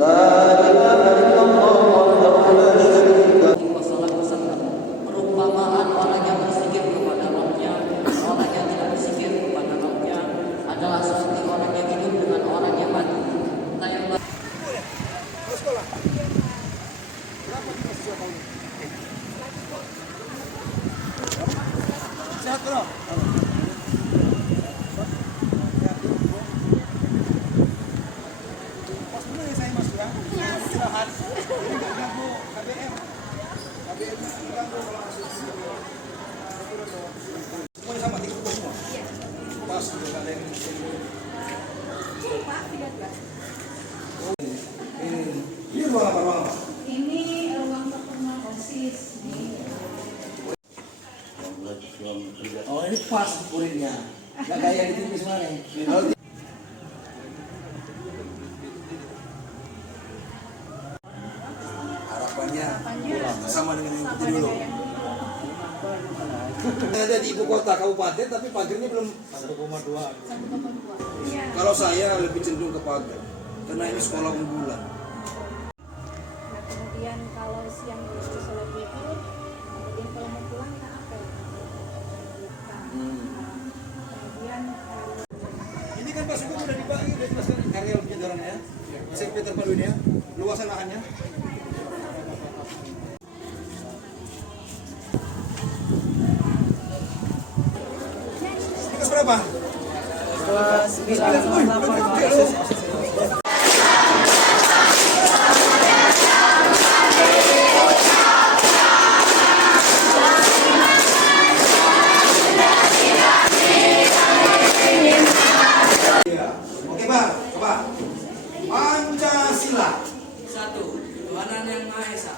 Perumpamaan orang yang berzikir kepada Rabbnya, orang yang tidak berzikir kepada Rabbnya adalah seperti orang yang hidup dengan orang yang mati. Sehat bro? Pas dulu ya saya masuk ya. Istirahat. Ini nggak ganggu KBM. KBM-nya ganggu kalau masuk. Semuanya sama 30 semua. Pas juga nggak ada yang ini ruang apa? Ruang apa? Ini ruang pertemuan OSIS. Oh ini pas kurirnya. Nggak kayak di TV semuanya. Harapannya sama dengan yang seperti dulu. Ada di ibu kota kabupaten tapi pagernya belum 1,2. Kalau saya lebih cenderung ke pagar karena ini sekolah unggulan. Nah kemudian kalau siang itu sholat itu, kemudian kalau mau pulang kita apel. Kemudian Ini kan Pak Sekuting udah dibagi, udah jelaskan areal penyedarannya ya. Smpn Terpadu ini ya, luasan lahannya. Kelas berapa? Kelas 9. Oke Bang, coba. Pancasila. 1. Tuhanan yang Maha Esa.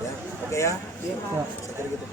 Ya, oke ya. Iya. Seperti gitu.